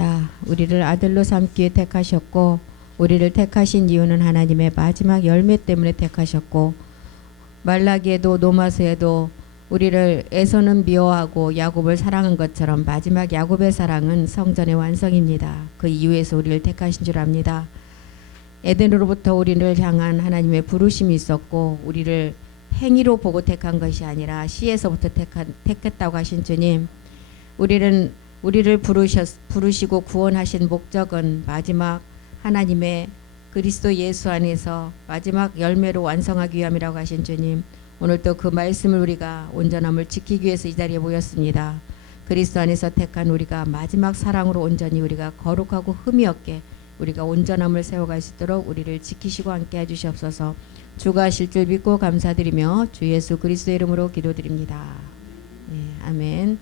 기도드립니다. 우리를 아들로 삼기에 택하셨고 우리를 택하신 이유는 하나님의 마지막 열매 때문에 택하셨고 말라기에도 노마스에도 우리를 에서는 미워하고 야곱을 사랑한 것처럼 마지막 야곱의 사랑은 성전의 완성입니다. 그 이유에서 우리를 택하신 줄 압니다. 에덴으로부터 우리를 향한 하나님의 부르심이 있었고 우리를 행위로 보고 택한 것이 아니라 씨에서부터 택했다고 하신 주님, 우리를 부르시고 구원하신 목적은 마지막 하나님의 그리스도 예수 안에서 마지막 열매로 완성하기 위함이라고 하신 주님, 오늘 또 그 말씀을 우리가 온전함을 지키기 위해서 이 자리에 모였습니다. 그리스도 안에서 택한 우리가 마지막 사랑으로 온전히 우리가 거룩하고 흠이 없게 우리가 온전함을 세워갈 수 있도록 우리를 지키시고 함께 해주시옵소서. 주가 하실 줄 믿고 감사드리며 주 예수 그리스도의 이름으로 기도드립니다. 네, 아멘.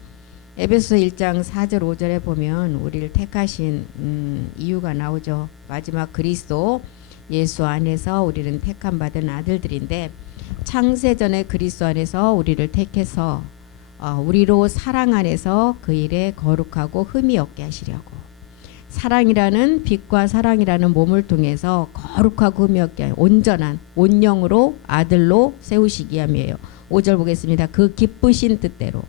에베소서 1장 4절 5절에 보면 우리를 택하신 이유가 나오죠. 마지막 그리스도 예수 안에서 우리는 택함 받은 아들들인데 창세전에 그리스도 안에서 우리를 택해서 우리로 사랑 안에서 그 일에 거룩하고 흠이 없게 하시려고, 사랑이라는 빛과 사랑이라는 몸을 통해서 거룩하고 흠이 없게 온전한 온영으로 아들로 세우시기 위함이에요. 5절 보겠습니다. 그 기쁘신 뜻대로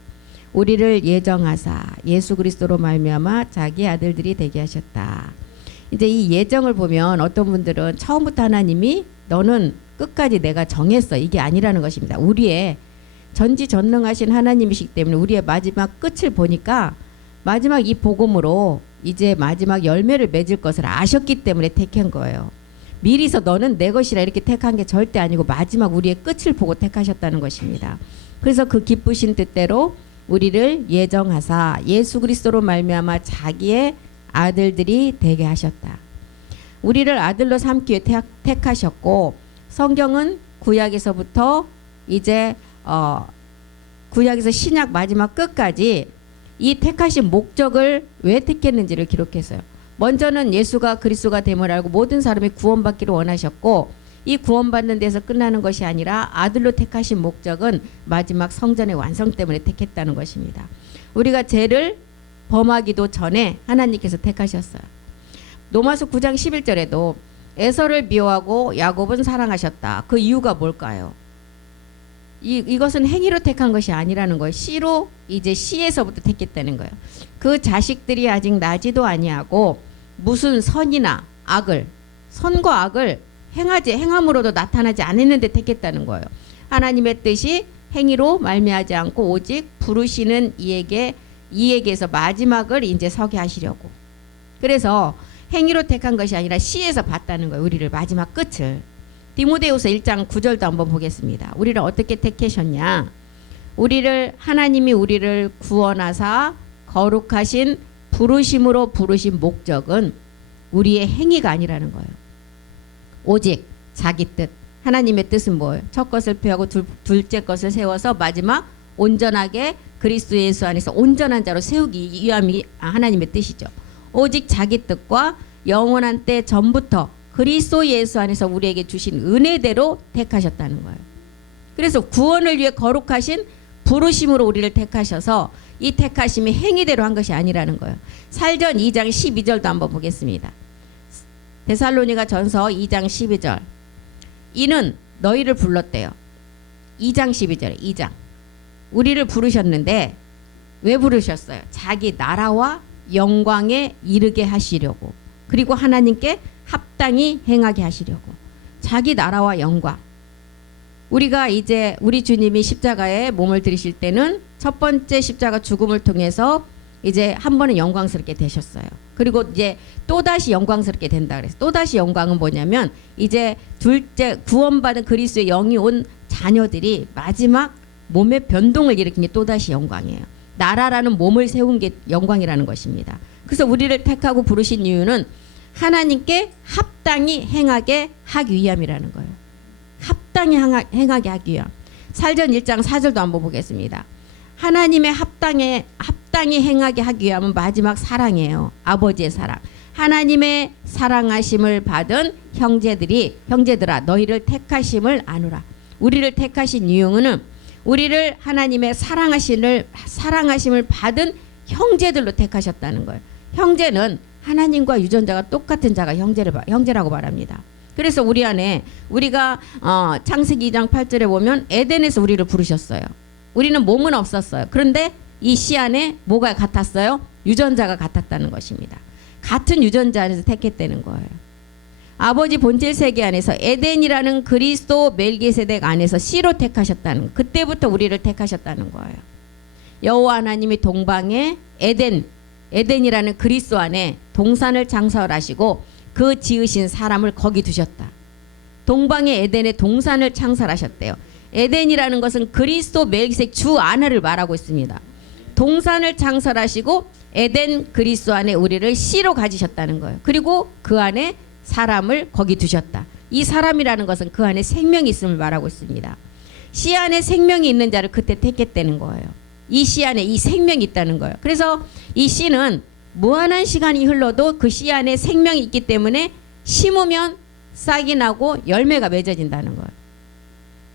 우리를 예정하사 예수 그리스도로 말미암아 자기 아들들이 되게 하셨다. 이제 이 예정을 보면 어떤 분들은 처음부터 하나님이 너는 끝까지 내가 정했어, 이게 아니라는 것입니다. 우리의 전지전능하신 하나님이시기 때문에 우리의 마지막 끝을 보니까 마지막 이 복음으로 이제 마지막 열매를 맺을 것을 아셨기 때문에 택한 거예요. 미리서 너는 내 것이라 이렇게 택한 게 절대 아니고 마지막 우리의 끝을 보고 택하셨다는 것입니다. 그래서 그 기쁘신 뜻대로 우리를 예정하사 예수 그리스도로 말미암아 자기의 아들들이 되게 하셨다. 우리를 아들로 삼기 위해 택하셨고, 성경은 구약에서부터 이제 구약에서 신약 마지막 끝까지 이 택하신 목적을 왜 택했는지를 기록했어요. 먼저는 예수가 그리스도가 됨을 알고 모든 사람이 구원받기를 원하셨고, 이 구원받는 데서 끝나는 것이 아니라 아들로 택하신 목적은 마지막 성전의 완성 때문에 택했다는 것입니다. 우리가 죄를 범하기도 전에 하나님께서 택하셨어요. 로마서 9장 11절에도 에서를 미워하고 야곱은 사랑하셨다. 그 이유가 뭘까요? 이것은 행위로 택한 것이 아니라는 거예요. 씨로 이제 씨에서부터 택했다는 거예요. 그 자식들이 아직 나지도 아니하고 무슨 선이나 악을, 선과 악을 행함으로도 나타나지 않았는데 택했다는 거예요. 하나님의 뜻이 행위로 말미하지 않고 오직 부르시는 이에게서 마지막을 이제 서게 하시려고. 그래서 행위로 택한 것이 아니라 씨에서 봤다는 거예요. 우리를 마지막 끝을. 디모데후서 1장 9절도 한번 보겠습니다. 우리를 어떻게 택하셨냐? 하나님이 우리를 구원하사 거룩하신 부르심으로 부르신 목적은 우리의 행위가 아니라는 거예요. 오직 자기 뜻. 하나님의 뜻은 뭐예요? 첫 것을 폐하고 둘째 것을 세워서 마지막 온전하게 그리스도 예수 안에서 온전한 자로 세우기 위함이 하나님의 뜻이죠. 오직 자기 뜻과 영원한 때 전부터 그리스도 예수 안에서 우리에게 주신 은혜대로 택하셨다는 거예요. 그래서 구원을 위해 거룩하신 부르심으로 우리를 택하셔서 이 택하심이 행위대로 한 것이 아니라는 거예요. 살전 2장 12절도 한번 보겠습니다. 데살로니가 전서 2장 12절. 이는 너희를 불렀대요. 2장 12절에 2장. 우리를 부르셨는데 왜 부르셨어요? 자기 나라와 영광에 이르게 하시려고. 그리고 하나님께 합당히 행하게 하시려고. 자기 나라와 영광. 우리가 이제 우리 주님이 십자가에 몸을 들이실 때는 첫 번째 십자가 죽음을 통해서 이제 한 번은 영광스럽게 되셨어요. 그리고 이제 또다시 영광스럽게 된다 그래서 또다시 영광은 뭐냐면 이제 둘째 구원받은 그리스도의 영이 온 자녀들이 마지막 몸의 변동을 일으킨 게 또다시 영광이에요. 나라라는 몸을 세운 게 영광이라는 것입니다. 그래서 우리를 택하고 부르신 이유는 하나님께 합당히 행하게 하기 위함이라는 거예요. 합당히 행하게 하기 위함. 살전 1장 4절도 한번 보겠습니다. 하나님의 합당히 행하게 하기 위함은 마지막 사랑이에요. 아버지의 사랑. 하나님의 사랑하심을 받은 형제들아 너희를 택하심을 아노라. 우리를 택하신 이유는 우리를 하나님의 사랑하심을 받은 형제들로 택하셨다는 거예요. 형제는 하나님과 유전자가 똑같은 자가 형제라고 말합니다. 그래서 우리 안에 우리가 창세기 2장 8절에 보면 에덴에서 우리를 부르셨어요. 우리는 몸은 없었어요. 그런데 이 씨 안에 뭐가 같았어요? 유전자가 같았다는 것입니다. 같은 유전자 안에서 택했다는 거예요. 아버지 본질 세계 안에서 에덴이라는 그리스도 멜기세덱 안에서 씨로 택하셨다는, 그때부터 우리를 택하셨다는 거예요. 여호와 하나님이 동방에 에덴이라는 그리스도 안에 동산을 창설하시고 그 지으신 사람을 거기 두셨다. 동방의 에덴에 동산을 창설하셨대요. 에덴이라는 것은 그리스도 멜기세덱 주 안을 말하고 있습니다. 동산을 창설하시고 에덴 그리스도 안에 우리를 씨로 가지셨다는 거예요. 그리고 그 안에 사람을 거기 두셨다. 이 사람이라는 것은 그 안에 생명이 있음을 말하고 있습니다. 씨 안에 생명이 있는 자를 그때 택했다는 거예요. 이 씨 안에 이 생명이 있다는 거예요. 그래서 이 씨는 무한한 시간이 흘러도 그 씨 안에 생명이 있기 때문에 심으면 싹이 나고 열매가 맺어진다는 거예요.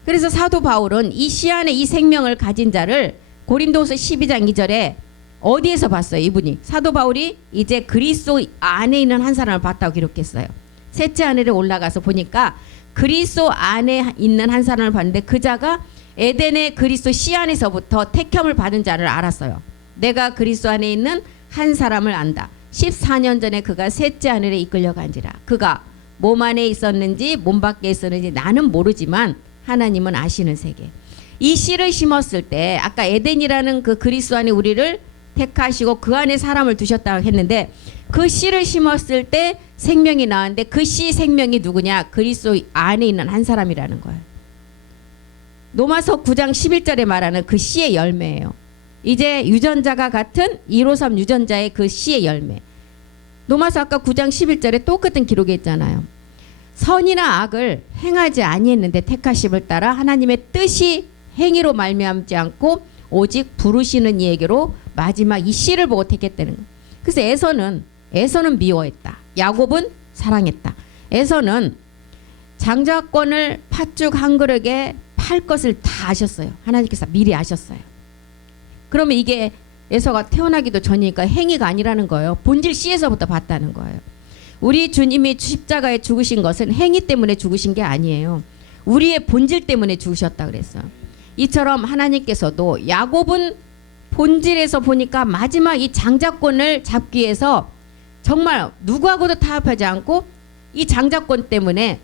그래서 사도 바울은 이 씨 안에 이 생명을 가진 자를 고린도후서 12장 2절에 어디에서 봤어요? 이분이 사도 바울이 이제 그리스도 안에 있는 한 사람을 봤다고 기록했어요. 셋째 하늘에 올라가서 보니까 그리스도 안에 있는 한 사람을 봤는데 그 자가 에덴의 그리스도 씨 안에서부터 택함을 받은 자를 알았어요. 내가 그리스도 안에 있는 한 사람을 안다. 14년 전에 그가 셋째 하늘에 이끌려간지라. 그가 몸 안에 있었는지 몸 밖에 있었는지 나는 모르지만 하나님은 아시는 세계. 이 씨를 심었을 때 아까 에덴이라는 그 그리스도 안에 우리를 택하시고 그 안에 사람을 두셨다고 했는데 그 씨를 심었을 때 생명이 나왔는데 그 씨 생명이 누구냐? 그리스도 안에 있는 한 사람이라는 거예요. 로마서 9장 11절에 말하는 그 씨의 열매예요. 이제 유전자가 같은 153 유전자의 그 씨의 열매. 로마서 아까 9장 11절에 똑같은 기록이 있잖아요. 선이나 악을 행하지 아니했는데 택하심을 따라 하나님의 뜻이 행위로 말미암지 않고 오직 부르시는 이에게로 마지막 이 씨를 보고 택했다는 거예요. 그래서 에서는 미워했다. 야곱은 사랑했다. 에서는 장자권을 팥죽 한 그릇에 팔 것을 다 아셨어요. 하나님께서 미리 아셨어요. 그러면 이게 에서가 태어나기도 전이니까 행위가 아니라는 거예요. 본질 씨에서부터 봤다는 거예요. 우리 주님이 십자가에 죽으신 것은 행위 때문에 죽으신 게 아니에요. 우리의 본질 때문에 죽으셨다 그랬어요. 이처럼 하나님께서도 야곱은 본질에서 보니까 마지막 이 장자권을 잡기 위해서 정말 누구하고도 타협하지 않고 이 장자권 때문에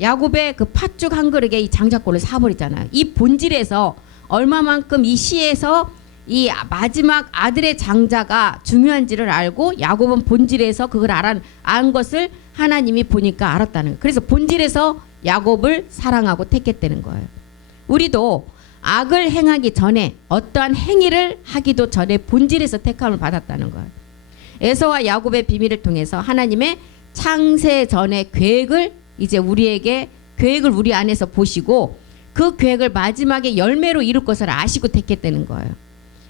야곱의 그 팥죽 한 그릇에 이 장자권을 사버리잖아요. 이 본질에서 얼마만큼 이 시에서 이 마지막 아들의 장자가 중요한지를 알고 야곱은 본질에서 그걸 안 것을 하나님이 보니까 알았다는 거예요. 그래서 본질에서 야곱을 사랑하고 택했다는 거예요. 우리도 악을 행하기 전에 어떠한 행위를 하기도 전에 본질에서 택함을 받았다는 거예요. 에서와 야곱의 비밀을 통해서 하나님의 창세 전의 계획을 이제 우리에게 계획을 우리 안에서 보시고 그 계획을 마지막에 열매로 이룰 것을 아시고 택했다는 거예요.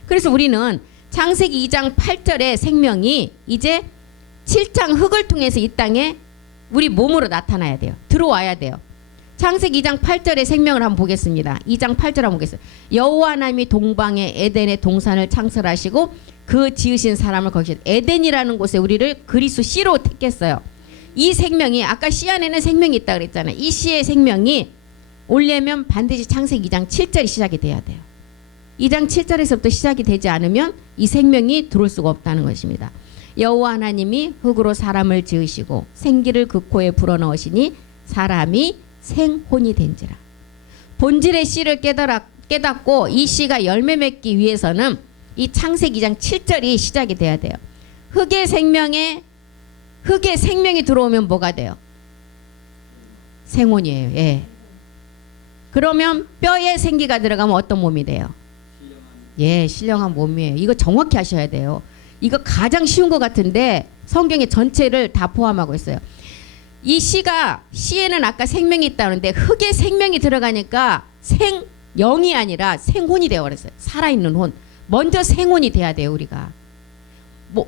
그래서 우리는 창세기 2장 8절의 생명이 이제 7장 흙을 통해서 이 땅에 우리 몸으로 나타나야 돼요. 들어와야 돼요. 창세기 2장 8절의 생명을 한번 보겠습니다. 2장 8절 한번 보겠습니다. 여호와 하나님이 동방에 에덴의 동산을 창설하시고 그 지으신 사람을 거기서 에덴이라는 곳에 우리를 그리스도 씨로 택했어요. 이 생명이 아까 씨 안에는 생명이 있다 그랬잖아요. 이 씨의 생명이 오려면 반드시 창세기 2장 7절이 시작이 돼야 돼요. 2장 7절에서부터 시작이 되지 않으면 이 생명이 들어올 수가 없다는 것입니다. 여호와 하나님이 흙으로 사람을 지으시고 생기를 그 코에 불어넣으시니 사람이 생혼이 된지라. 본질의 씨를 깨닫고 이 씨가 열매 맺기 위해서는 이 창세기 2장 7절이 시작이 돼야 돼요. 흙의 생명이 들어오면 뭐가 돼요? 생혼이에요. 예. 그러면 뼈에 생기가 들어가면 어떤 몸이 돼요? 예, 신령한 몸이에요. 이거 정확히 하셔야 돼요. 이거 가장 쉬운 것 같은데 성경의 전체를 다 포함하고 있어요. 이 씨에는 아까 생명이 있다는데 흙에 생명이 들어가니까 영이 아니라 생혼이 되어 버렸어요. 살아있는 혼. 먼저 생혼이 돼야 돼요, 우리가.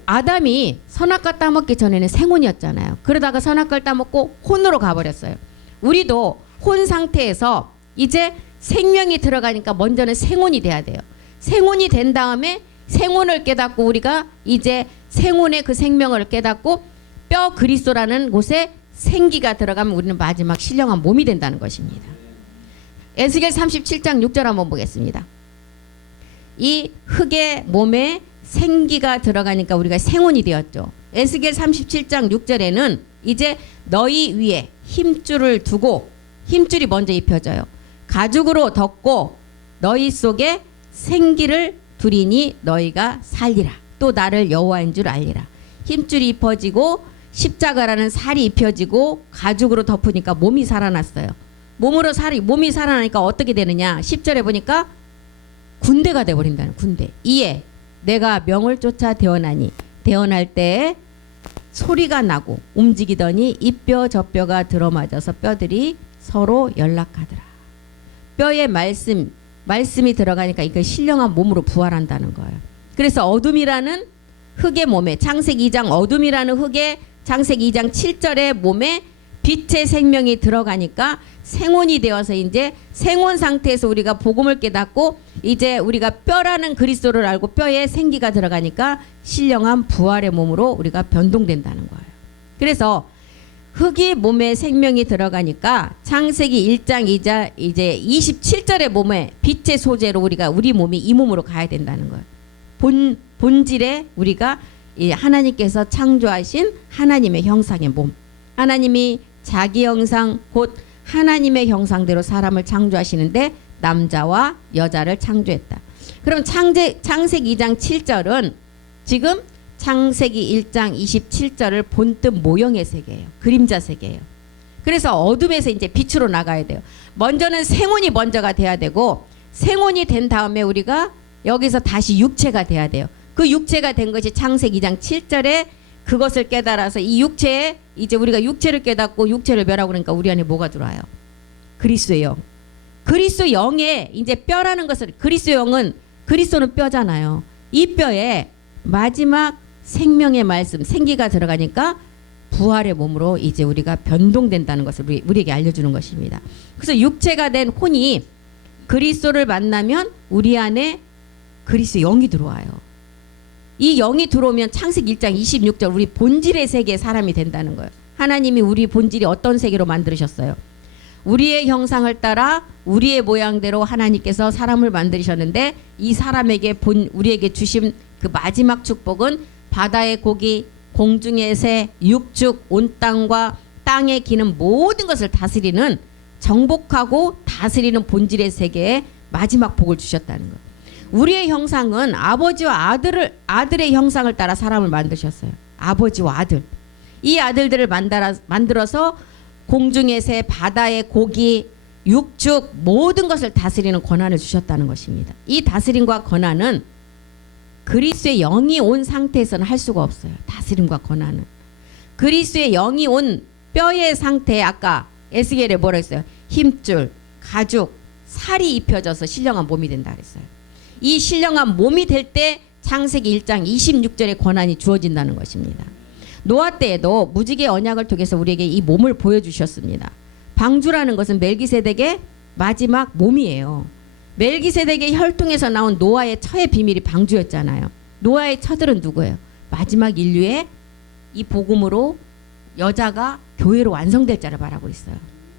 아담이 선악과 따먹기 전에는 생혼이었잖아요. 그러다가 선악과를 따먹고 혼으로 가버렸어요. 우리도 혼 상태에서 이제 생명이 들어가니까 먼저는 생혼이 돼야 돼요. 생혼이 된 다음에 생혼을 깨닫고 우리가 이제 생혼의 그 생명을 깨닫고 뼈 그리스도라는 곳에 생기가 들어가면 우리는 마지막 신령한 몸이 된다는 것입니다. 에스겔 37장 6절 한번 보겠습니다. 이 흙의 몸에 생기가 들어가니까 우리가 생혼이 되었죠. 에스겔 37장 6절에는 이제 너희 위에 힘줄을 두고, 힘줄이 먼저 입혀져요. 가죽으로 덮고 너희 속에 생기를 두리니 너희가 살리라. 또 나를 여호와인 줄 알리라. 힘줄이 입혀지고 십자가라는 살이 입혀지고 가죽으로 덮으니까 몸이 살아났어요. 몸이 살아나니까 어떻게 되느냐. 10절에 보니까 군대가 돼버린다는, 군대. 이에 내가 명을 쫓아 대언하니 대언할 때에 소리가 나고 움직이더니 이 뼈 저 뼈가 들어맞아서 뼈들이 서로 연락하더라. 뼈에 말씀이 들어가니까 이거 신령한 몸으로 부활한다는 거예요. 그래서 어둠이라는 흙의 몸에, 창세기 2장 어둠이라는 흙의 창세기 2장 7절의 몸에 빛의 생명이 들어가니까 생혼이 되어서 이제 생혼 상태에서 우리가 복음을 깨닫고 이제 우리가 뼈라는 그리스도를 알고 뼈에 생기가 들어가니까 신령한 부활의 몸으로 우리가 변동된다는 거예요. 그래서 흙이 몸에 생명이 들어가니까 창세기 1장 2장 이제 27절의 몸에 빛의 소재로 우리 몸이 이 몸으로 가야 된다는 거예요. 본질에 우리가 이 하나님께서 창조하신 하나님의 형상의 몸, 하나님이 자기 형상 곧 하나님의 형상대로 사람을 창조하시는데 남자와 여자를 창조했다. 그럼 창세기 2장 7절은 지금 창세기 1장 27절을 본뜻 모형의 세계예요. 그림자 세계예요. 그래서 어둠에서 이제 빛으로 나가야 돼요. 먼저는 생혼이 먼저가 돼야 되고, 생혼이 된 다음에 우리가 여기서 다시 육체가 돼야 돼요. 그 육체가 된 것이 창세기 2장 7절에 그것을 깨달아서 이 육체에 이제 우리가 육체를 깨닫고 육체를 멸하고 그러니까 우리 안에 뭐가 들어와요? 그리스도의 영. 그리스도 영에 이제 뼈라는 것을, 그리스도 영은, 그리스도는 뼈잖아요. 이 뼈에 마지막 생명의 말씀, 생기가 들어가니까 부활의 몸으로 이제 우리가 변동된다는 것을 우리에게 알려주는 것입니다. 그래서 육체가 된 혼이 그리스도를 만나면 우리 안에 그리스도 영이 들어와요. 이 영이 들어오면 창세기 1장 26절 우리 본질의 세계의 사람이 된다는 거예요. 하나님이 우리 본질이 어떤 세계로 만드셨어요? 우리의 형상을 따라 우리의 모양대로 하나님께서 사람을 만드셨는데 이 사람에게 우리에게 주신 그 마지막 축복은 바다의 고기, 공중의 새, 육축, 온 땅과 땅에 기는 모든 것을 다스리는, 정복하고 다스리는 본질의 세계에 마지막 복을 주셨다는 거예요. 우리의 형상은 아버지와 아들의 형상을 따라 사람을 만드셨어요. 아버지와 아들. 이 아들들을 만들어서 공중의 새, 바다의 고기, 육축 모든 것을 다스리는 권한을 주셨다는 것입니다. 이 다스림과 권한은 그리스도의 영이 온 상태에서는 할 수가 없어요. 다스림과 권한은. 그리스도의 영이 온 뼈의 상태에 아까 에스겔에 뭐라 했어요? 힘줄, 가죽, 살이 입혀져서 신령한 몸이 된다 그랬어요. 이 신령한 몸이 될 때 창세기 1장 26절의 권한이 주어진다는 것입니다. 노아 때에도 무지개 언약을 통해서 우리에게 이 몸을 보여주셨습니다. 방주라는 것은 멜기세덱의 마지막 몸이에요. 멜기세덱의 혈통에서 나온 노아의 처의 비밀이 방주였잖아요. 노아의 처들은 누구예요? 마지막 인류의 이 복음으로 여자가 교회로 완성될 자를 말하고 있어요.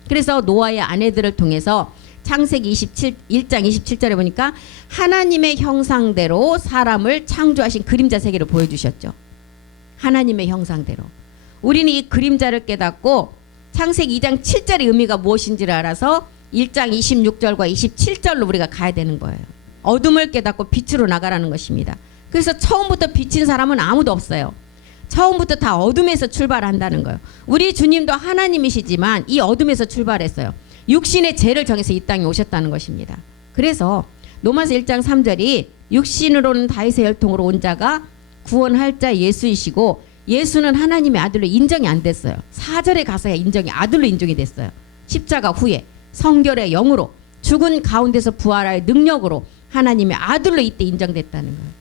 그래서 노아의 아내들을 통해서 창세기 1장 27절에 보니까 하나님의 형상대로 사람을 창조하신 그림자 세계를 보여주셨죠. 하나님의 형상대로. 우리는 이 그림자를 깨닫고 창세기 2장 7절의 의미가 무엇인지를 알아서 1장 26절과 27절로 우리가 가야 되는 거예요. 어둠을 깨닫고 빛으로 나가라는 것입니다. 그래서 처음부터 빛인 사람은 아무도 없어요. 처음부터 다 어둠에서 출발한다는 거예요. 우리 주님도 하나님이시지만 이 어둠에서 출발했어요. 육신의 죄를 정해서 이 땅에 오셨다는 것입니다. 그래서 로마서 1장 3절이 육신으로는 다윗의 혈통으로 온 자가 구원할 자 예수이시고 예수는 하나님의 아들로 인정이 안 됐어요. 4절에 가서야 아들로 인정이 됐어요. 십자가 후에 성결의 영으로 죽은 가운데서 부활할 능력으로 하나님의 아들로 이때 인정됐다는 거예요.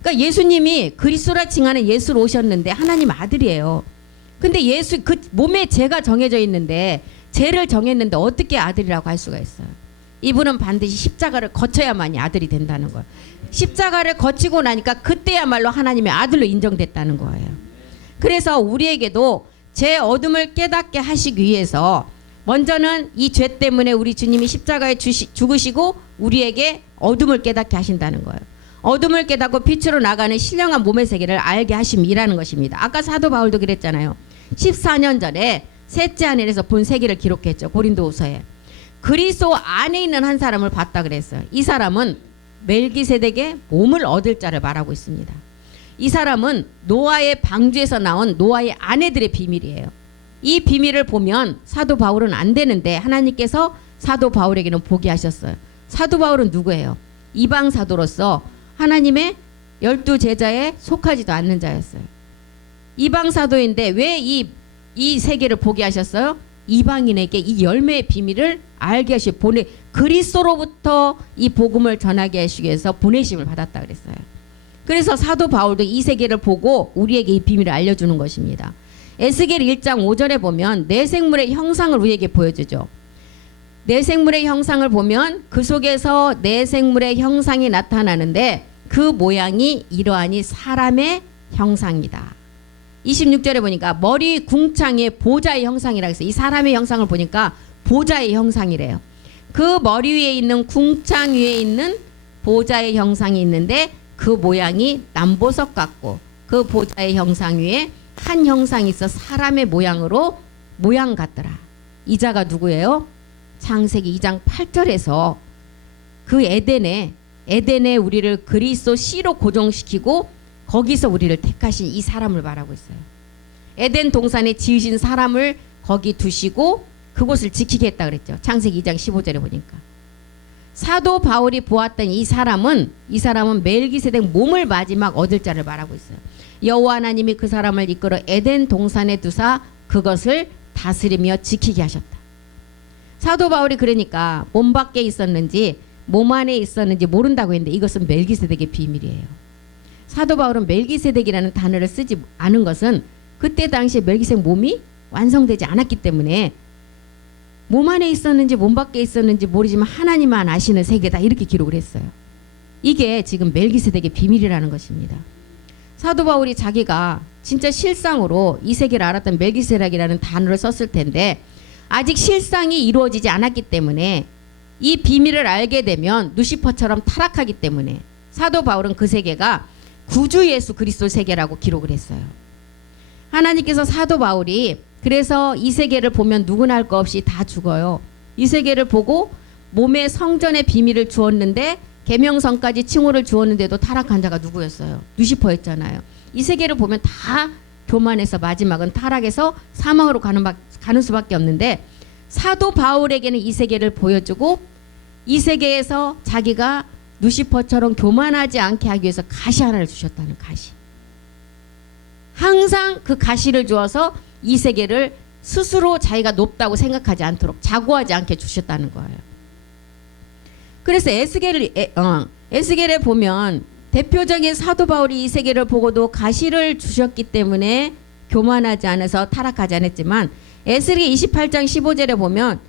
그러니까 예수님이 그리스도라 칭하는 예수로 오셨는데 하나님 아들이에요. 근데 예수 그 몸에 죄가 정해져 있는데 죄를 정했는데 어떻게 아들이라고 할 수가 있어요? 이분은 반드시 십자가를 거쳐야만이 아들이 된다는 거예요. 십자가를 거치고 나니까 그때야말로 하나님의 아들로 인정됐다는 거예요. 그래서 우리에게도 제 어둠을 깨닫게 하시기 위해서 먼저는 이 죄 때문에 우리 주님이 십자가에 죽으시고 우리에게 어둠을 깨닫게 하신다는 거예요. 어둠을 깨닫고 빛으로 나가는 신령한 몸의 세계를 알게 하심이라는 것입니다. 아까 사도 바울도 그랬잖아요. 14년 전에 셋째 하늘에서 본 세계를 기록했죠. 고린도후서에. 그리스도 안에 있는 한 사람을 봤다 그랬어요. 이 사람은 멜기세덱의 몸을 얻을 자를 말하고 있습니다. 이 사람은 노아의 방주에서 나온 노아의 아내들의 비밀이에요. 이 비밀을 보면 사도 바울은 안 되는데 하나님께서 사도 바울에게는 보게 하셨어요. 사도 바울은 누구예요? 이방 사도로서 하나님의 12제자에 속하지도 않는 자였어요. 이방 사도인데 왜 이 세계를 보게 하셨어요? 이방인에게 이 열매의 비밀을 알게 하시 그리스도로부터 이 복음을 전하게 하시기 위해서 보내심을 받았다 그랬어요. 그래서 사도 바울도 이 세계를 보고 우리에게 이 비밀을 알려주는 것입니다. 에스겔 1장 5절에 보면 내 생물의 형상을 우리에게 보여주죠. 내 생물의 형상을 보면 그 속에서 내 생물의 형상이 나타나는데 그 모양이 이러하니 사람의 형상이다. 26절에 보니까 머리 궁창의 보좌의 형상이라고 해서 이 사람의 형상을 보니까 보좌의 형상이래요. 그 머리 위에 있는 궁창 위에 있는 보좌의 형상이 있는데 그 모양이 남보석 같고 그 보좌의 형상 위에 한 형상이 있어 사람의 모양으로 모양 같더라. 이 자가 누구예요? 창세기 2장 8절에서 그 에덴에 우리를 그리스도 씨로 고정시키고 거기서 우리를 택하신 이 사람을 말하고 있어요. 에덴 동산에 지으신 사람을 거기 두시고 그곳을 지키게 했다 그랬죠. 창세기 2장 15절에 보니까. 사도 바울이 보았던 이 사람은 멜기세덱 몸을 마지막 얻을 자를 말하고 있어요. 여호와 하나님이 그 사람을 이끌어 에덴 동산에 두사 그것을 다스리며 지키게 하셨다. 사도 바울이 그러니까 몸 밖에 있었는지 몸 안에 있었는지 모른다고 했는데 이것은 멜기세덱의 비밀이에요. 사도 바울은 멜기세덱이라는 단어를 쓰지 않은 것은 그때 당시에 멜기세덱 몸이 완성되지 않았기 때문에 몸 안에 있었는지 몸 밖에 있었는지 모르지만 하나님만 아시는 세계다 이렇게 기록을 했어요. 이게 지금 멜기세덱의 비밀이라는 것입니다. 사도 바울이 자기가 진짜 실상으로 이 세계를 알았던 멜기세덱이라는 단어를 썼을 텐데 아직 실상이 이루어지지 않았기 때문에 이 비밀을 알게 되면 누시퍼처럼 타락하기 때문에 사도 바울은 그 세계가 구주 예수 그리스도 세계라고 기록을 했어요. 하나님께서 사도 바울이 그래서 이 세계를 보면 누구나 할 거 없이 다 죽어요. 이 세계를 보고 몸의 성전의 비밀을 주었는데 계명성까지 칭호를 주었는데도 타락한 자가 누구였어요? 누시퍼였잖아요. 이 세계를 보면 다 교만해서 마지막은 타락해서 사망으로 가는 수밖에 없는데 사도 바울에게는 이 세계를 보여주고 이 세계에서 자기가 누시퍼처럼 교만하지 않게 하기 위해서 가시 하나를 주셨다는 가시. 항상 그 가시를 주어서 이 세계를 스스로 자기가 높다고 생각하지 않도록 자고하지 않게 주셨다는 거예요. 그래서 에스겔에 보면 대표적인 사도 바울이 이 세계를 보고도 가시를 주셨기 때문에 교만하지 않아서 타락하지 않았지만 에스겔 28장 15절에 보면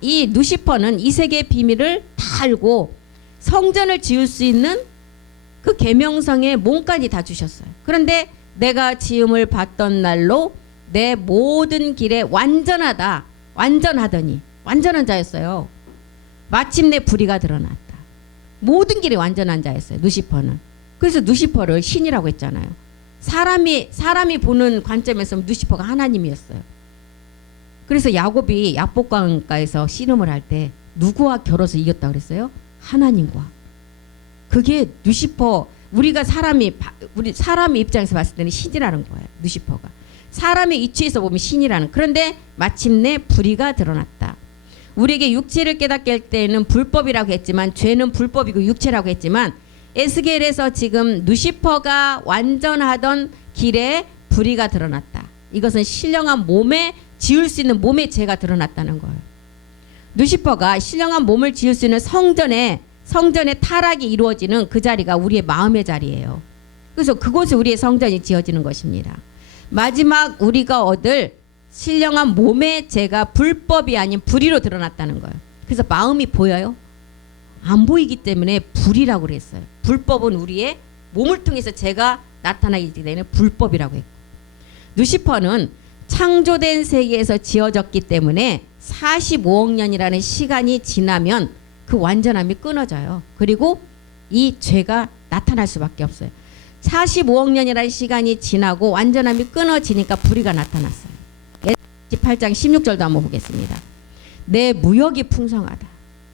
이 누시퍼는 이 세계의 비밀을 다 알고 성전을 지을 수 있는 그 계명성의 몸까지 다 주셨어요. 그런데 내가 지음을 받던 날로 내 모든 길에 완전하더니 완전한 자였어요. 마침내 불의가 드러났다. 모든 길에 완전한 자였어요. 누시퍼는. 그래서 누시퍼를 신이라고 했잖아요. 사람이 보는 관점에서 누시퍼가 하나님이었어요. 그래서 야곱이 약복강가에서 씨름을 할 때 누구와 겨뤄서 이겼다 그랬어요? 하나님과. 그게 누시퍼. 우리 사람의 입장에서 봤을 때는 신이라는 거예요. 누시퍼가. 사람의 이치에서 보면 신이라는. 그런데 마침내 불의가 드러났다. 우리에게 육체를 깨닫게 할 때는 불법이라고 했지만 죄는 불법이고 육체라고 했지만 에스겔에서 지금 누시퍼가 완전하던 길에 불의가 드러났다. 이것은 신령한 몸에 지을 수 있는 몸의 죄가 드러났다는 거예요. 누시퍼가 신령한 몸을 지을 수 있는 성전에 타락이 이루어지는 그 자리가 우리의 마음의 자리예요. 그래서 그곳에 우리의 성전이 지어지는 것입니다. 마지막 우리가 얻을 신령한 몸의 죄가 불법이 아닌 불의로 드러났다는 거예요. 그래서 마음이 보여요? 안 보이기 때문에 불이라고 그랬어요. 불법은 우리의 몸을 통해서 죄가 나타나게 되는 불법이라고 했고, 루시퍼는 창조된 세계에서 지어졌기 때문에 45억 년이라는 시간이 지나면 그 완전함이 끊어져요. 그리고 이 죄가 나타날 수밖에 없어요. 45억 년이라는 시간이 지나고 완전함이 끊어지니까 불의가 나타났어요. 18장 16절도 한번 보겠습니다. 내 무역이 풍성하다.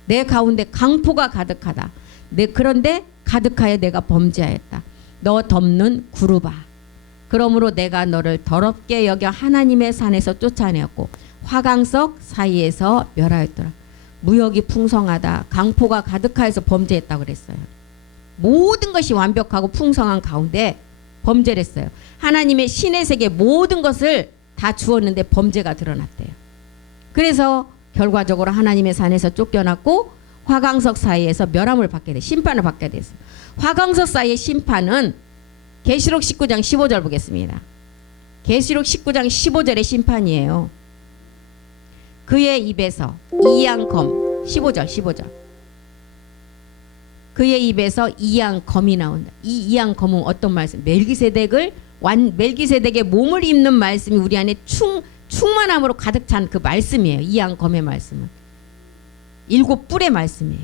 내 가운데 강포가 가득하다. 그런데 가득하여 내가 범죄하였다. 너 덮는 구루바. 그러므로 내가 너를 더럽게 여겨 하나님의 산에서 쫓아내었고 화강석 사이에서 멸하였더라. 무역이 풍성하다. 강포가 가득하여서 범죄했다고 그랬어요. 모든 것이 완벽하고 풍성한 가운데 범죄를 했어요. 하나님의 신의 세계 모든 것을 다 주었는데 범죄가 드러났대요. 그래서 결과적으로 하나님의 산에서 쫓겨났고 화강석 사이에서 멸함을 받게 돼, 심판을 받게 됐어요. 화강석 사이의 심판은 계시록 19장 15절 보겠습니다. 계시록 19장 15절의 심판이에요. 그의 입에서 이양검 15절 그의 입에서 이양검이 나온다. 이 이양검은 어떤 말씀? 멜기세덱의 몸을 입는 말씀이 우리 안에 충만함으로 가득 찬 그 말씀이에요. 이양검의 말씀은 7뿔의 말씀이에요.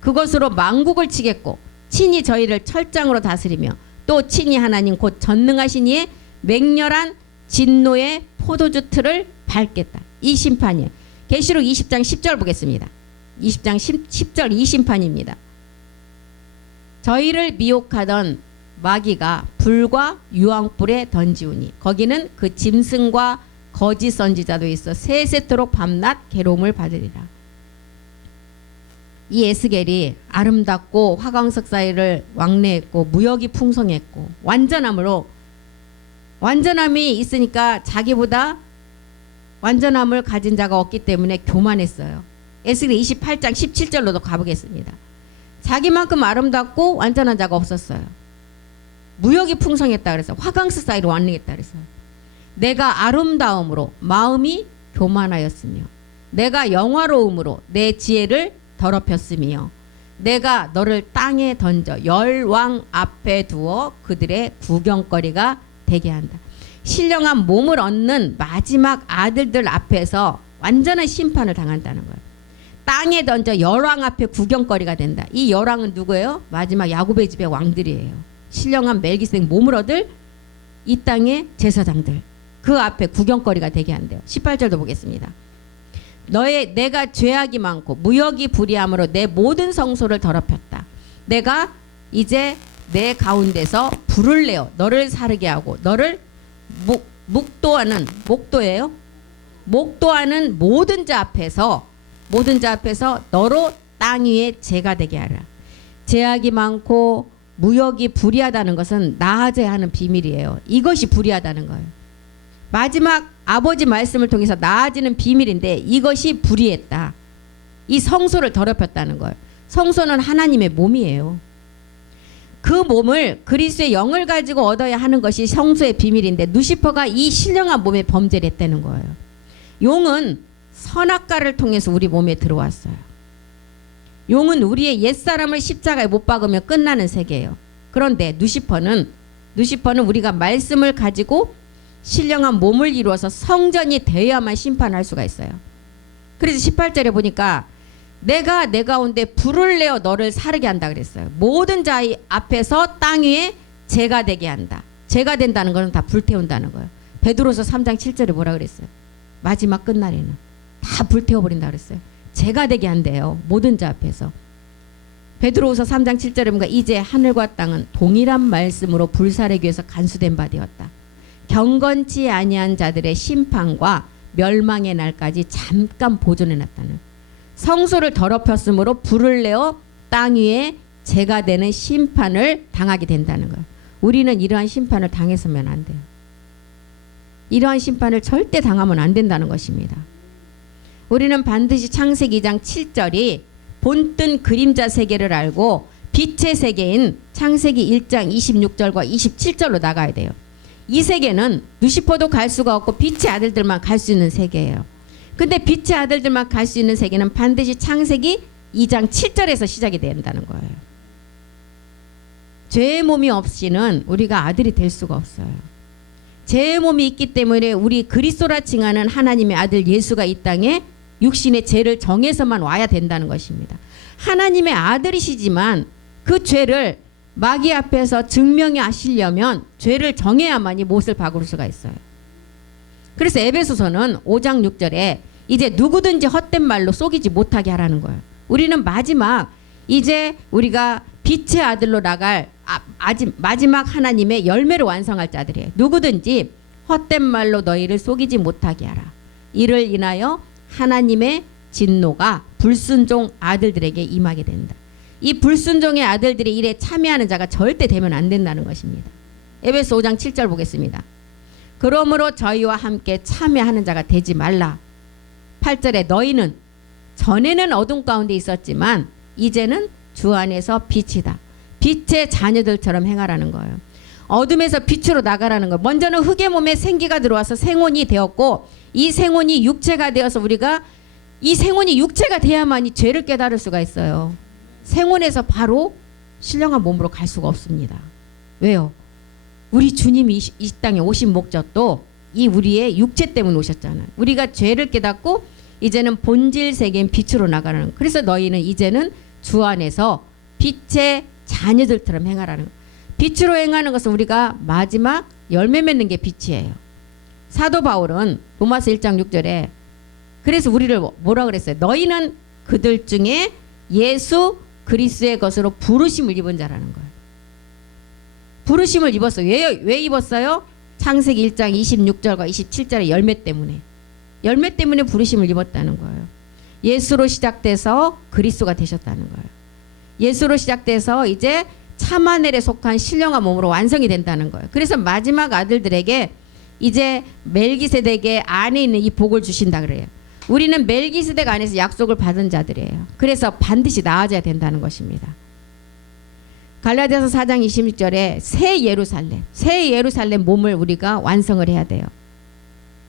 그것으로 만국을 치겠고 친히 저희를 철장으로 다스리며 또 친히 하나님 곧 전능하신 이의 맹렬한 진노의 포도주 틀을 밟겠다. 이 심판이에요. 계시록 20장 10절 보겠습니다. 20장 10절 이 심판입니다. 저희를 미혹하던 마귀가 불과 유황불에 던지우니 거기는 그 짐승과 거짓 선지자도 있어 세세토록 밤낮 괴로움을 받으리라. 이 에스겔이 아름답고 화강석 사이를 왕래했고 무역이 풍성했고 완전함이 있으니까 자기보다 완전함을 가진 자가 없기 때문에 교만했어요. 에스겔 28장 17절로도 가보겠습니다. 자기만큼 아름답고 완전한 자가 없었어요. 무역이 풍성했다 그래서 화강석 사이로 왕래했다 그래서 내가 아름다움으로 마음이 교만하였으며 내가 영화로움으로 내 지혜를 더럽혔으며 내가 너를 땅에 던져 열왕 앞에 두어 그들의 구경거리가 되게 한다. 신령한 몸을 얻는 마지막 아들들 앞에서 완전한 심판을 당한다는 거예요. 땅에 던져 열왕 앞에 구경거리가 된다. 이 열왕은 누구예요? 마지막 야곱의 집의 왕들이에요. 신령한 멜기세덱 몸을 얻을 이 땅의 제사장들. 그 앞에 구경거리가 되게 한대요. 18절도 보겠습니다. 내가 죄악이 많고 무역이 불의함으로 내 모든 성소를 더럽혔다. 내가 이제 내 가운데서 불을 내어 너를 사르게 하고 너를 목도하는 모든 자 앞에서 너로 땅 위에 죄가 되게 하라. 죄악이 많고 무역이 불의하다는 것은 나아져야 하는 비밀이에요. 이것이 불의하다는 거예요. 마지막 아버지 말씀을 통해서 나아지는 비밀인데 이것이 불의했다. 이 성소를 더럽혔다는 거예요. 성소는 하나님의 몸이에요. 그 몸을 그리스도의 영을 가지고 얻어야 하는 것이 성소의 비밀인데 루시퍼가 이 신령한 몸에 범죄를 했다는 거예요. 용은 선악과를 통해서 우리 몸에 들어왔어요. 용은 우리의 옛사람을 십자가에 못 박으면 끝나는 세계예요. 그런데 루시퍼는 우리가 말씀을 가지고 신령한 몸을 이루어서 성전이 되어야만 심판할 수가 있어요. 그래서 18절에 보니까 내가 내 가운데 불을 내어 너를 사르게 한다 그랬어요. 모든 자 앞에서 땅 위에 죄가 되게 한다. 죄가 된다는 것은 다 불태운다는 거예요. 베드로서 3장 7절에 뭐라 그랬어요? 마지막 끝날에는 다 불태워버린다 그랬어요. 죄가 되게 한대요. 모든 자 앞에서. 베드로후서 3장 7절에 보니까 이제 하늘과 땅은 동일한 말씀으로 불사르기 위해서 간수된 바 되었다. 경건치 아니한 자들의 심판과 멸망의 날까지 잠깐 보존해놨다는. 성소를 더럽혔으므로 불을 내어 땅 위에 죄가 되는 심판을 당하게 된다는 거예요. 우리는 이러한 심판을 당해서면 안 돼요. 이러한 심판을 절대 당하면 안 된다는 것입니다. 우리는 반드시 창세기 2장 7절이 본뜬 그림자 세계를 알고 빛의 세계인 창세기 1장 26절과 27절로 나가야 돼요. 이 세계는 루시퍼도 갈 수가 없고 빛의 아들들만 갈 수 있는 세계예요. 근데 빛의 아들들만 갈 수 있는 세계는 반드시 창세기 2장 7절에서 시작이 된다는 거예요. 죄의 몸이 없이는 우리가 아들이 될 수가 없어요. 죄의 몸이 있기 때문에 우리 그리스도라 칭하는 하나님의 아들 예수가 이 땅에 육신의 죄를 정해서만 와야 된다는 것입니다. 하나님의 아들이시지만 그 죄를 마귀 앞에서 증명하시려면 죄를 정해야만이 못을 박을 수가 있어요. 그래서 에베소서는 5장 6절에 이제 누구든지 헛된 말로 속이지 못하게 하라는 거예요. 우리는 마지막 이제 우리가 빛의 아들로 나갈 마지막 하나님의 열매를 완성할 자들이에요. 누구든지 헛된 말로 너희를 속이지 못하게 하라. 이를 인하여 하나님의 진노가 불순종 아들들에게 임하게 된다. 이 불순종의 아들들이 일에 참여하는 자가 절대 되면 안 된다는 것입니다. 에베소 5장 7절 보겠습니다. 그러므로 저희와 함께 참여하는 자가 되지 말라. 8절에 너희는 전에는 어둠 가운데 있었지만 이제는 주 안에서 빛이다. 빛의 자녀들처럼 행하라는 거예요. 어둠에서 빛으로 나가라는 거예요. 먼저는 흙의 몸에 생기가 들어와서 생혼이 되었고 이 생혼이 육체가 되어서 우리가 이 생혼이 육체가 돼야만이 죄를 깨달을 수가 있어요. 생혼에서 바로 신령한 몸으로 갈 수가 없습니다. 왜요? 우리 주님이 이 땅에 오신 목적도 이 우리의 육체 때문에 오셨잖아요. 우리가 죄를 깨닫고 이제는 본질 세계인 빛으로 나가는 거예요. 그래서 너희는 이제는 주 안에서 빛의 자녀들처럼 행하라는 거예요. 빛으로 행하는 것은 우리가 마지막 열매 맺는 게 빛이에요. 사도 바울은 로마서 1장 6절에 그래서 우리를 뭐라 그랬어요? 너희는 그들 중에 예수 그리스도의 것으로 부르심을 입은 자라는 거예요. 부르심을 입었어요. 왜 입었어요? 창세기 1장 26절과 27절의 열매 때문에. 열매 때문에 부르심을 입었다는 거예요. 예수로 시작돼서 그리스도가 되셨다는 거예요. 예수로 시작돼서 이제 참아넬에 속한 신령한 몸으로 완성이 된다는 거예요. 그래서 마지막 아들들에게 이제 멜기세덱의 안에 있는 이 복을 주신다 그래요. 우리는 멜기세덱 안에서 약속을 받은 자들이에요. 그래서 반드시 나아져야 된다는 것입니다. 갈라디아서 4장 26절에 새 예루살렘 몸을 우리가 완성을 해야 돼요.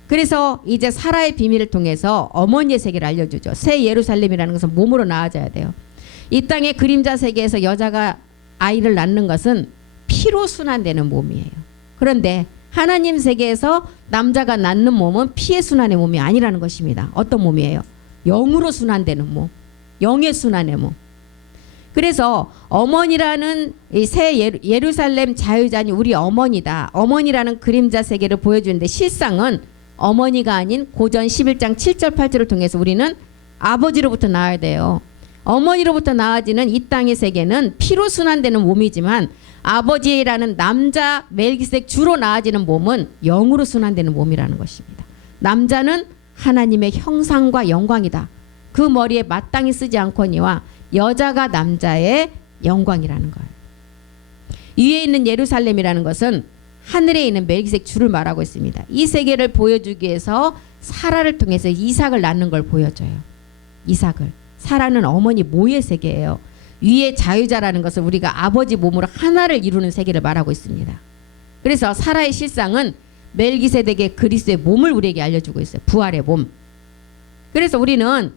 그래서 이제 사라의 비밀을 통해서 어머니의 세계를 알려주죠. 새 예루살렘이라는 것은 몸으로 나아져야 돼요. 이 땅의 그림자 세계에서 여자가 아이를 낳는 것은 피로 순환되는 몸이에요. 그런데 하나님 세계에서 남자가 낳는 몸은 피의 순환의 몸이 아니라는 것입니다. 어떤 몸이에요? 영으로 순환되는 몸, 영의 순환의 몸. 그래서 어머니라는 이 새 예루살렘 자유자니 우리 어머니다. 어머니라는 그림자 세계를 보여주는데 실상은 어머니가 아닌 고전 11장 7절 8절을 통해서 우리는 아버지로부터 나와야 돼요. 어머니로부터 나아지는 이 땅의 세계는 피로 순환되는 몸이지만 아버지라는 남자 멜기세덱 주로 나아지는 몸은 영으로 순환되는 몸이라는 것입니다. 남자는 하나님의 형상과 영광이다. 그 머리에 마땅히 쓰지 않거니와 여자가 남자의 영광이라는 거예요. 위에 있는 예루살렘이라는 것은 하늘에 있는 멜기세덱 주를 말하고 있습니다. 이 세계를 보여주기 위해서 사라를 통해서 이삭을 낳는 걸 보여줘요. 이삭을. 사라는 어머니 모의 세계예요. 위의 자유자라는 것을 우리가 아버지 몸으로 하나를 이루는 세계를 말하고 있습니다. 그래서 사라의 실상은 멜기세덱의 그리스도의 몸을 우리에게 알려주고 있어요. 부활의 몸. 그래서 우리는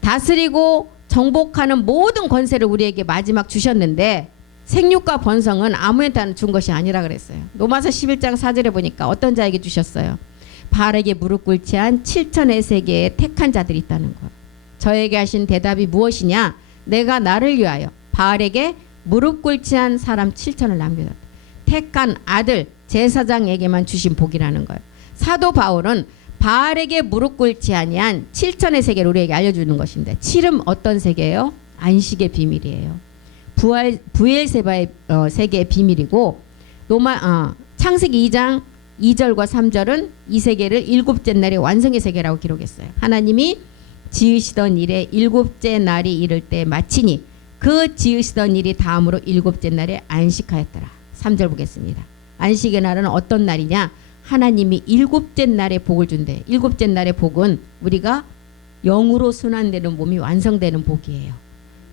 다스리고 정복하는 모든 권세를 우리에게 마지막 주셨는데 생육과 번성은 아무한테나 준 것이 아니라 그랬어요. 로마서 11장 4절에 보니까 어떤 자에게 주셨어요? 바알에게 무릎 꿇지 한 7천의 세계에 택한 자들이 있다는 거예요. 저에게 하신 대답이 무엇이냐? 내가 나를 위하여 바알에게 무릎 꿇지 한 사람 7천을 남겨뒀다. 택한 아들 제사장에게만 주신 복이라는 거예요. 사도 바울은 바알에게 무릎 꿇지 아니한 7천의 세계를 우리에게 알려주는 것인데 7은 어떤 세계예요? 안식의 비밀이에요. 부엘세바의 세계의 비밀이고 창세기 2장 2절과 3절은 이 세계를 일곱째 날에 완성의 세계라고 기록했어요. 하나님이 지으시던 일에 일곱째 날이 이를 때 마치니 그 지으시던 일이 다음으로 일곱째 날에 안식하였더라. 3절 보겠습니다. 안식의 날은 어떤 날이냐? 하나님이 일곱째 날에 복을 준대. 일곱째 날의 복은 우리가 영으로 순환되는 몸이 완성되는 복이에요.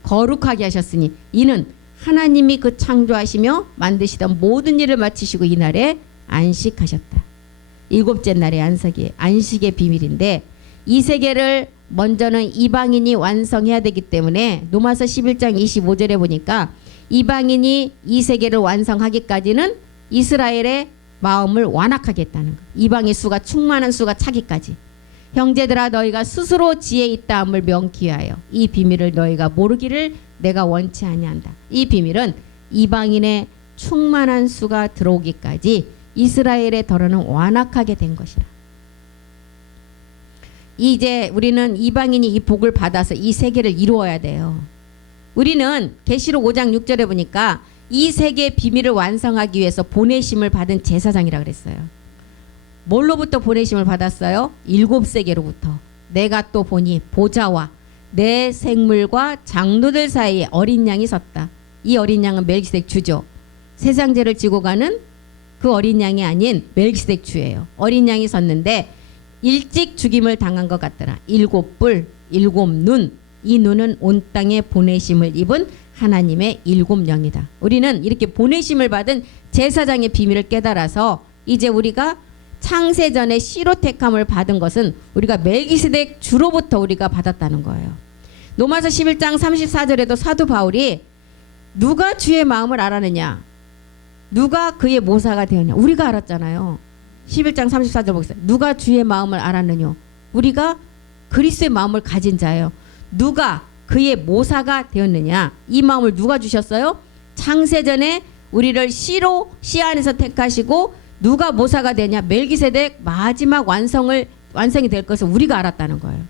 거룩하게 하셨으니 이는 하나님이 그 창조하시며 만드시던 모든 일을 마치시고 이 날에 안식하셨다. 일곱째 날의 안식의 비밀인데 이 세계를 먼저는 이방인이 완성해야 되기 때문에 로마서 11장 25절에 보니까 이방인이 이 세계를 완성하기까지는 이스라엘의 마음을 완악하게 했다는 거예요. 이방의 수가 충만한 수가 차기까지. 형제들아 너희가 스스로 지혜 있다함을 명기 하여 이 비밀을 너희가 모르기를 내가 원치 아니한다. 이 비밀은 이방인의 충만한 수가 들어오기까지 이스라엘의 더러는 완악하게 된 것이라. 이제 우리는 이방인이 이 복을 받아서 이 세계를 이루어야 돼요. 우리는 계시록 5장 6절에 보니까 이 세계의 비밀을 완성하기 위해서 보내심을 받은 제사장이라 그랬어요. 뭘로부터 보내심을 받았어요? 7세계로부터. 내가 또 보니 보좌와 내 생물과 장로들 사이에 어린 양이 섰다. 이 어린 양은 멜기세덱 주죠. 세상 죄를 지고 가는 그 어린 양이 아닌 멜기세덱 주예요. 어린 양이 섰는데 일찍 죽임을 당한 것 같더라. 7뿔 7눈. 이 눈은 온 땅에 보내심을 입은 하나님의 7영이다. 우리는 이렇게 보내심을 받은 제사장의 비밀을 깨달아서 이제 우리가 창세전에 씨로 택함을 받은 것은 우리가 멜기세덱 주로부터 우리가 받았다는 거예요. 로마서 11장 34절에도 사도 바울이 누가 주의 마음을 알았느냐, 누가 그의 모사가 되었냐, 우리가 알았잖아요. 11장 34절 보겠습니다. 누가 주의 마음을 알았느냐, 우리가 그리스도의 마음을 가진 자예요. 누가 그의 모사가 되었느냐, 이 마음을 누가 주셨어요? 창세전에 우리를 씨로 씨 안에서 택하시고 누가 모사가 되냐, 멜기세덱 마지막 완성이 될 것을 우리가 알았다는 거예요.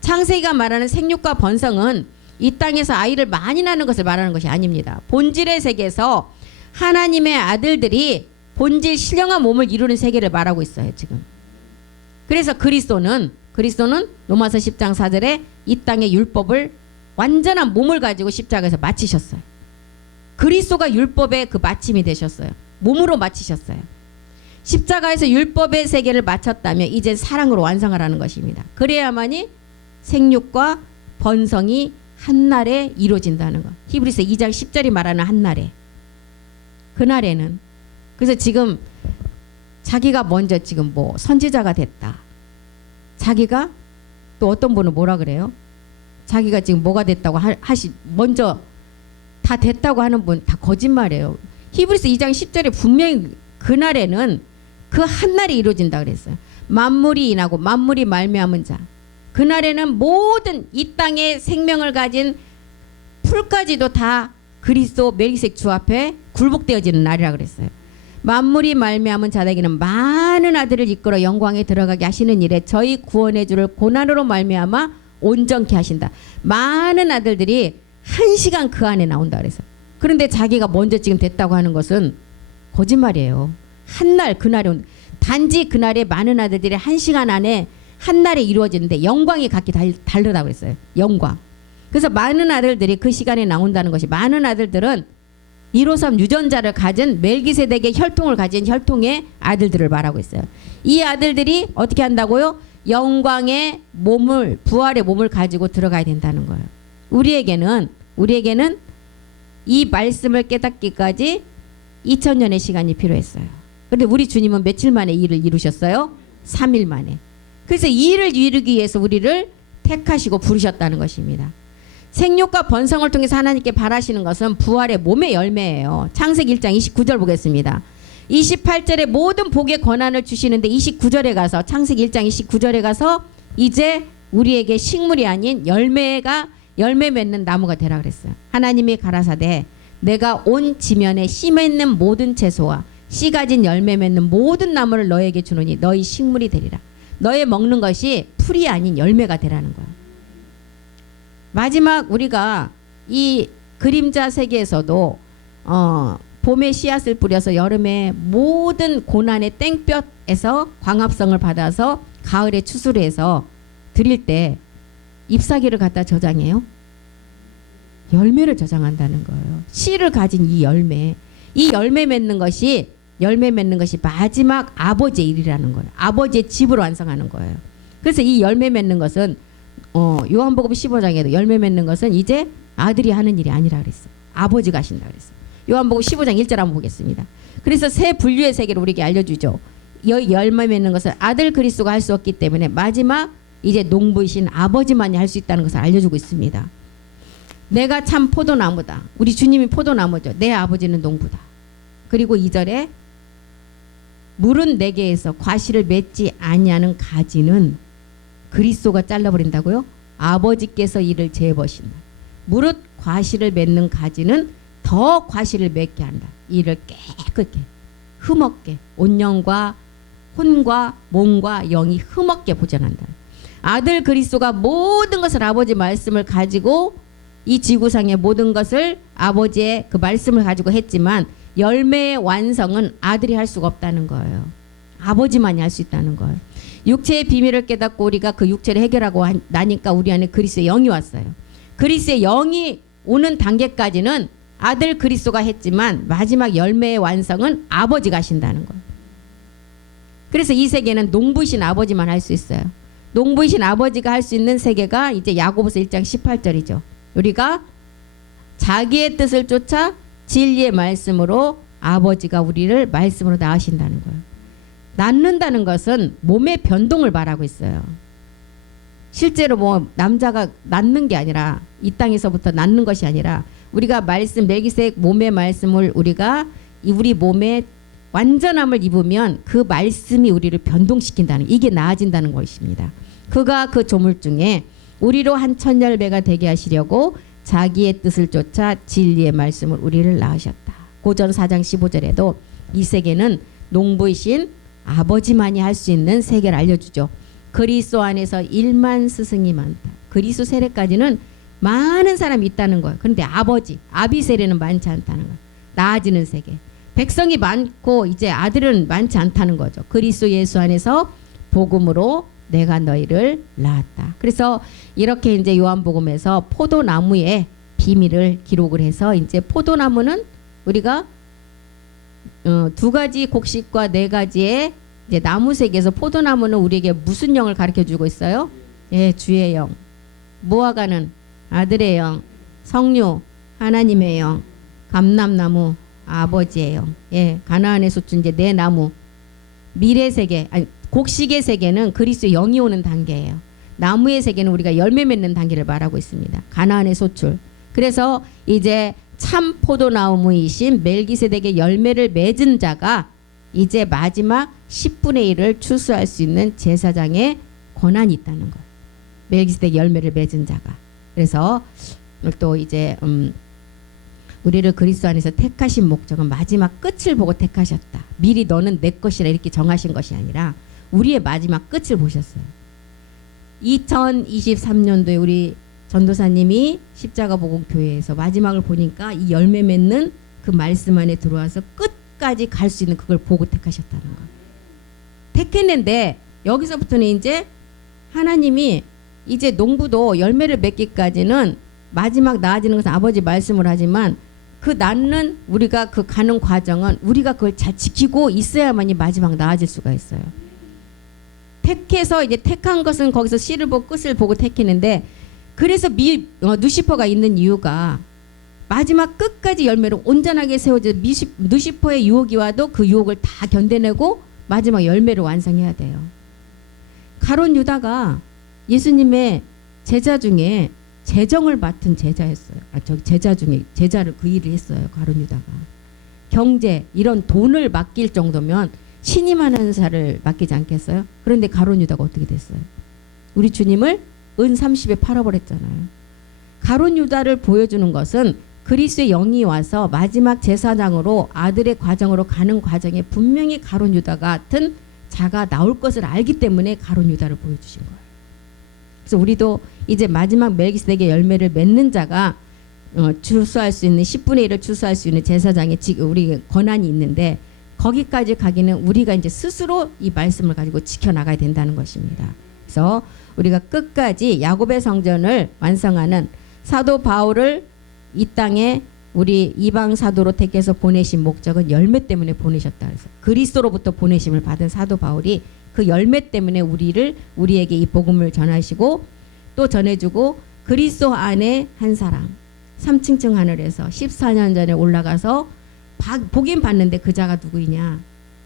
창세기가 말하는 생육과 번성은 이 땅에서 아이를 많이 낳는 것을 말하는 것이 아닙니다. 본질의 세계에서 하나님의 아들들이 본질 신령한 몸을 이루는 세계를 말하고 있어요 지금. 그래서 그리스도는 로마서 10장 4절에 이 땅의 율법을 완전한 몸을 가지고 십자가에서 마치셨어요. 그리스도가 율법의 그 마침이 되셨어요. 몸으로 마치셨어요. 십자가에서 율법의 세계를 마쳤다면 이제 사랑으로 완성하라는 것입니다. 그래야만이 생육과 번성이 한날에 이루어진다는 것. 히브리서 2장 10절이 말하는 한날에. 그날에는 그래서 지금 자기가 먼저 지금 뭐 선지자가 됐다. 자기가 또 어떤 분은 뭐라 그래요? 자기가 지금 뭐가 됐다고 먼저 다 됐다고 하는 분 다 거짓말이에요. 히브리서 2장 10절에 분명히 그날에는 그 한날이 이루어진다 그랬어요. 만물이 인하고 만물이 말미암은 자. 그날에는 모든 이 땅에 생명을 가진 풀까지도 다 그리스도 멜기세덱 주 앞에 굴복되어지는 날이라 그랬어요. 만물이 말미암은 자에게는 많은 아들을 이끌어 영광에 들어가게 하시는 일에 저희 구원의 주를 고난으로 말미암아 온전케 하신다. 많은 아들들이 한 시간 그 안에 나온다 그래서. 그런데 자기가 먼저 지금 됐다고 하는 것은 거짓말이에요. 한날 그날에 단지 그날에 많은 아들들이 한 시간 안에 한날에 이루어지는데 영광이 각기 다르다고 그랬어요. 영광. 그래서 많은 아들들이 그 시간에 나온다는 것이, 많은 아들들은 153 유전자를 가진 멜기세덱의 혈통을 가진 혈통의 아들들을 말하고 있어요. 이 아들들이 어떻게 한다고요? 영광의 몸을, 부활의 몸을 가지고 들어가야 된다는 거예요. 우리에게는 이 말씀을 깨닫기까지 2000년의 시간이 필요했어요. 그런데 우리 주님은 며칠 만에 이 일을 이루셨어요? 3일 만에. 그래서 이 일을 이루기 위해서 우리를 택하시고 부르셨다는 것입니다. 생육과 번성을 통해서 하나님께 바라시는 것은 부활의 몸의 열매예요. 창세기 1장 29절 보겠습니다. 28절에 모든 복의 권한을 주시는데 29절에 가서, 창세기 1장 29절에 가서 이제 우리에게 식물이 아닌 열매 맺는 나무가 되라 그랬어요. 하나님이 가라사대 내가 온 지면에 씨 맺는 모든 채소와 씨 가진 열매 맺는 모든 나무를 너에게 주노니 너희 식물이 되리라. 너의 먹는 것이 풀이 아닌 열매가 되라는 거예요. 마지막 우리가 이 그림자 세계에서도 봄에 씨앗을 뿌려서 여름에 모든 고난의 땡볕에서 광합성을 받아서 가을에 추수를 해서 드릴 때 잎사귀를 갖다 저장해요. 열매를 저장한다는 거예요. 씨를 가진 이 열매 맺는 것이 마지막 아버지의 일이라는 거예요. 아버지의 집으로 완성하는 거예요. 그래서 이 열매 맺는 것은 요한복음 15장에도 열매 맺는 것은 이제 아들이 하는 일이 아니라 그랬어요. 아버지가 하신다 그랬어요. 요한복음 15장 1절 한번 보겠습니다. 그래서 새 분류의 세계를 우리에게 알려주죠. 열매 맺는 것을 아들 그리스도가 할 수 없기 때문에 마지막 이제 농부이신 아버지만이 할 수 있다는 것을 알려주고 있습니다. 내가 참 포도나무다. 우리 주님이 포도나무죠. 내 아버지는 농부다. 그리고 2절에 물은 내게에서 과실을 맺지 아니하는 가지는 그리스도가 잘라버린다고요? 아버지께서 이를 재버신다. 무릇 과실을 맺는 가지는 더 과실을 맺게 한다. 이를 깨끗게 흠없게 온영과 혼과 몸과 영이 흠없게 보존한다. 아들 그리스도가 모든 것을 아버지 말씀을 가지고 이 지구상의 모든 것을 아버지의 그 말씀을 가지고 했지만 열매의 완성은 아들이 할 수가 없다는 거예요. 아버지만이 할 수 있다는 거예요. 육체의 비밀을 깨닫고 우리가 그 육체를 해결하고 나니까 우리 안에 그리스도의 영이 왔어요. 그리스도의 영이 오는 단계까지는 아들 그리스도가 했지만 마지막 열매의 완성은 아버지가 하신다는 거예요. 그래서 이 세계는 농부이신 아버지만 할 수 있어요. 농부이신 아버지가 할 수 있는 세계가 이제 야고보서 1장 18절이죠. 우리가 자기의 뜻을 쫓아 진리의 말씀으로 아버지가 우리를 말씀으로 낳으신다는 거예요. 낳는다는 것은 몸의 변동을 말하고 있어요. 실제로 뭐 남자가 낳는 게 아니라 이 땅에서부터 낳는 것이 아니라 우리가 말씀 멜기세덱 몸의 말씀을 우리가 우리 몸에 완전함을 입으면 그 말씀이 우리를 변동시킨다는 이게 나아진다는 것입니다. 그가 그 조물 중에 우리로 한 천열배가 되게 하시려고 자기의 뜻을 쫓아 진리의 말씀을 우리를 낳으셨다. 고전 4장 15절에도 이 세계는 농부이신 아버지만이 할 수 있는 세계를 알려주죠. 그리스도 안에서 1만 스승이 많다. 그리스도 세례까지는 많은 사람이 있다는 거예요. 그런데 아비 세례는 많지 않다는 거예요. 나아지는 세계. 백성이 많고 이제 아들은 많지 않다는 거죠. 그리스도 예수 안에서 복음으로 내가 너희를 낳았다. 그래서 이렇게 이제 요한복음에서 포도나무의 비밀을 기록을 해서 이제 포도나무는 우리가 두 가지 곡식과 네 가지의 이제 나무 세계에서 포도나무는 우리에게 무슨 영을 가르쳐 주고 있어요? 예, 주의 영. 무화과는 아들의 영, 석류 하나님의 영, 감람나무 아버지의 영. 예, 가나안의 소추 이제 네 나무. 미래 세계, 아니 곡식의 세계는 그리스도의 영이 오는 단계예요. 나무의 세계는 우리가 열매 맺는 단계를 말하고 있습니다. 가나안의 소출. 그래서 이제 참 포도나무이신 멜기세덱의 열매를 맺은 자가 이제 마지막 10분의 1을 추수할 수 있는 제사장의 권한이 있다는 거예요. 멜기세덱 열매를 맺은 자가. 그래서 또 이제 우리를 그리스도 안에서 택하신 목적은 마지막 끝을 보고 택하셨다. 미리 너는 내 것이라 이렇게 정하신 것이 아니라 우리의 마지막 끝을 보셨어요. 2023년도에 우리 전도사님이 십자가복음교회에서 마지막을 보니까 이 열매 맺는 그 말씀 안에 들어와서 끝까지 갈 수 있는 그걸 보고 택하셨다는 거. 택했는데 여기서부터는 이제 하나님이 이제 농부도 열매를 맺기까지는 마지막 나아지는 것은 아버지 말씀을 하지만 그 낳는 우리가 그 가는 과정은 우리가 그걸 잘 지키고 있어야만이 마지막 나아질 수가 있어요. 택해서 이제 택한 것은 거기서 씨를 보고 끝을 보고 택했는데 그래서 누시퍼가 있는 이유가 마지막 끝까지 열매로 온전하게 세워져 누시퍼의 유혹이 와도 그 유혹을 다 견뎌내고 마지막 열매를 완성해야 돼요. 가룟 유다가 예수님의 제자 중에 재정을 맡은 제자였어요. 제자 중에 제자를 그 일을 했어요. 가룟 유다가. 경제 이런 돈을 맡길 정도면 신임하는 자를 맡기지 않겠어요? 그런데 가룟 유다가 어떻게 됐어요? 우리 주님을 은 30에 팔아버렸잖아요. 가룟 유다를 보여주는 것은 그리스도의 영이 와서 마지막 제사장으로 아들의 과정으로 가는 과정에 분명히 가룟 유다 같은 자가 나올 것을 알기 때문에 가룟 유다를 보여주신 거예요. 그래서 우리도 이제 마지막 멜기세덱의 열매를 맺는 자가 추수할 수 있는 10분의 1을 추수할 수 있는 제사장의 우리 권한이 있는데 거기까지 가기는 우리가 이제 스스로 이 말씀을 가지고 지켜나가야 된다는 것입니다. 그래서 우리가 끝까지 야곱의 성전을 완성하는 사도 바울을 이 땅에 우리 이방 사도로 택해서 보내신 목적은 열매 때문에 보내셨다. 그래서 그리스도로부터 보내심을 받은 사도 바울이 그 열매 때문에 우리에게 이 복음을 전하시고 또 전해주고 그리스도 안에 한 사람 3층층 하늘에서 14년 전에 올라가서 보긴 봤는데 그 자가 누구이냐?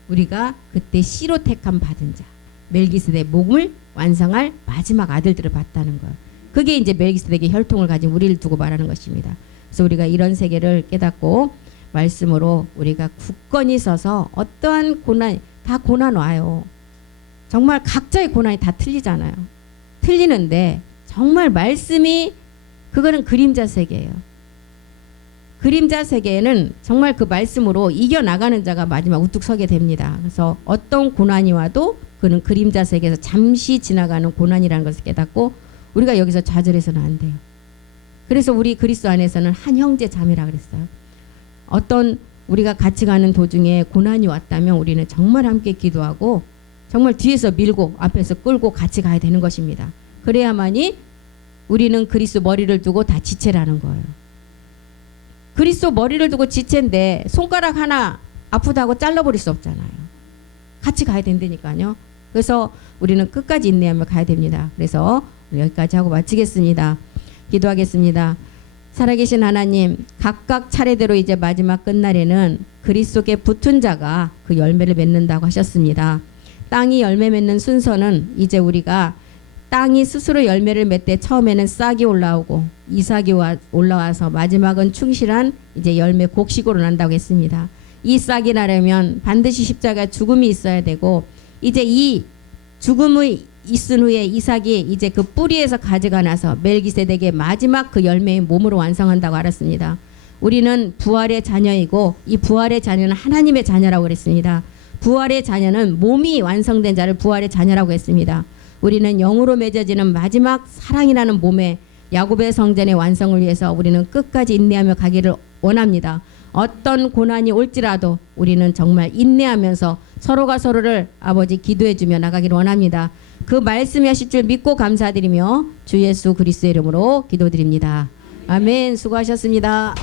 우리가 그때 씨로 택함 받은 자 멜기세덱 몸을 완성할 마지막 아들들을 봤다는 거예요. 그게 이제 멜기세덱의 혈통을 가진 우리를 두고 말하는 것입니다. 그래서 우리가 이런 세계를 깨닫고 말씀으로 우리가 굳건히 서서 어떠한 고난, 다 고난 와요. 정말 각자의 고난이 다 틀리잖아요. 틀리는데 정말 말씀이 그거는 그림자 세계예요. 그림자 세계에는 정말 그 말씀으로 이겨나가는 자가 마지막 우뚝 서게 됩니다. 그래서 어떤 고난이 와도 그는 그림자 세계에서 잠시 지나가는 고난이라는 것을 깨닫고 우리가 여기서 좌절해서는 안 돼요. 그래서 우리 그리스도 안에서는 한 형제 자매라 그랬어요. 어떤 우리가 같이 가는 도중에 고난이 왔다면 우리는 정말 함께 기도하고 정말 뒤에서 밀고 앞에서 끌고 같이 가야 되는 것입니다. 그래야만이 우리는 그리스도 머리를 두고 다 지체라는 거예요. 그리스도 머리를 두고 지체인데 손가락 하나 아프다고 잘라버릴 수 없잖아요. 같이 가야 된다니까요. 그래서 우리는 끝까지 인내하며 가야 됩니다. 그래서 여기까지 하고 마치겠습니다. 기도하겠습니다. 살아계신 하나님, 각각 차례대로 이제 마지막 끝날에는 그리스도께 붙은 자가 그 열매를 맺는다고 하셨습니다. 땅이 열매 맺는 순서는 이제 우리가 땅이 스스로 열매를 맺되 처음에는 싹이 올라오고 이삭이 올라와서 마지막은 충실한 이제 열매 곡식으로 난다고 했습니다. 이 싹이 나려면 반드시 십자가 죽음이 있어야 되고 이제 이 죽음의 있은 후에 이삭이 이제 그 뿌리에서 가지가 나서 멜기세덱의 마지막 그 열매의 몸으로 완성한다고 알았습니다. 우리는 부활의 자녀이고 이 부활의 자녀는 하나님의 자녀라고 그랬습니다. 부활의 자녀는 몸이 완성된 자를 부활의 자녀라고 했습니다. 우리는 영으로 맺어지는 마지막 사랑이라는 몸의 야곱의 성전의 완성을 위해서 우리는 끝까지 인내하며 가기를 원합니다. 어떤 고난이 올지라도 우리는 정말 인내하면서 서로가 서로를 아버지 기도해주며 나가기를 원합니다. 그 말씀이 하실 줄 믿고 감사드리며 주 예수 그리스도의 이름으로 기도드립니다. 아멘. 수고하셨습니다.